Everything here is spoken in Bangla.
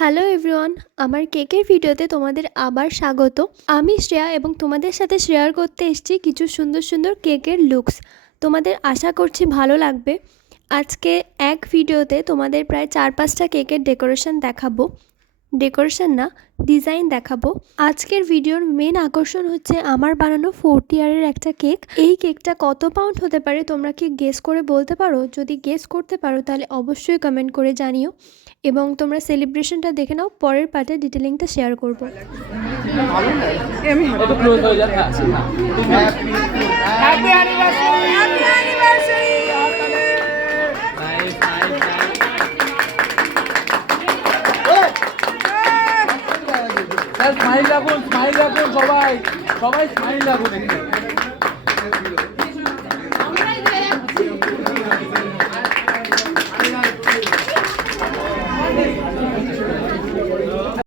হ্যালো এভরিওয়ান, আমার কেকের ভিডিওতে তোমাদের আবার স্বাগত। আমি শ্রেয়া এবং তোমাদের সাথে শেয়ার করতে এসেছি কিছু সুন্দর সুন্দর কেকের লুকস। তোমাদের আশা করছি ভালো লাগবে। আজকে এক ভিডিওতে তোমাদের প্রায় 4-5টা কেকের ডেকোরেশন দেখাবো। ডেকোরেশন না, ডিজাইন দেখাবো। আজকের ভিডিওর মেন আকর্ষণ হচ্ছে আমার বানানো 40 ইয়ারের একটা কেক। এই কেকটা কত পাউন্ড হতে পারে তোমরা কি গেস করে বলতে পারো? যদি গেস করতে পারো তাহলে অবশ্যই কমেন্ট করে জানিও এবং তোমরা সেলিব্রেশনটা দেখে নাও। পরের পার্টে ডিটেলিংটা শেয়ার করবো। স্মাইল রাখুন, সবাই সবাই স্মাইল রাখুন।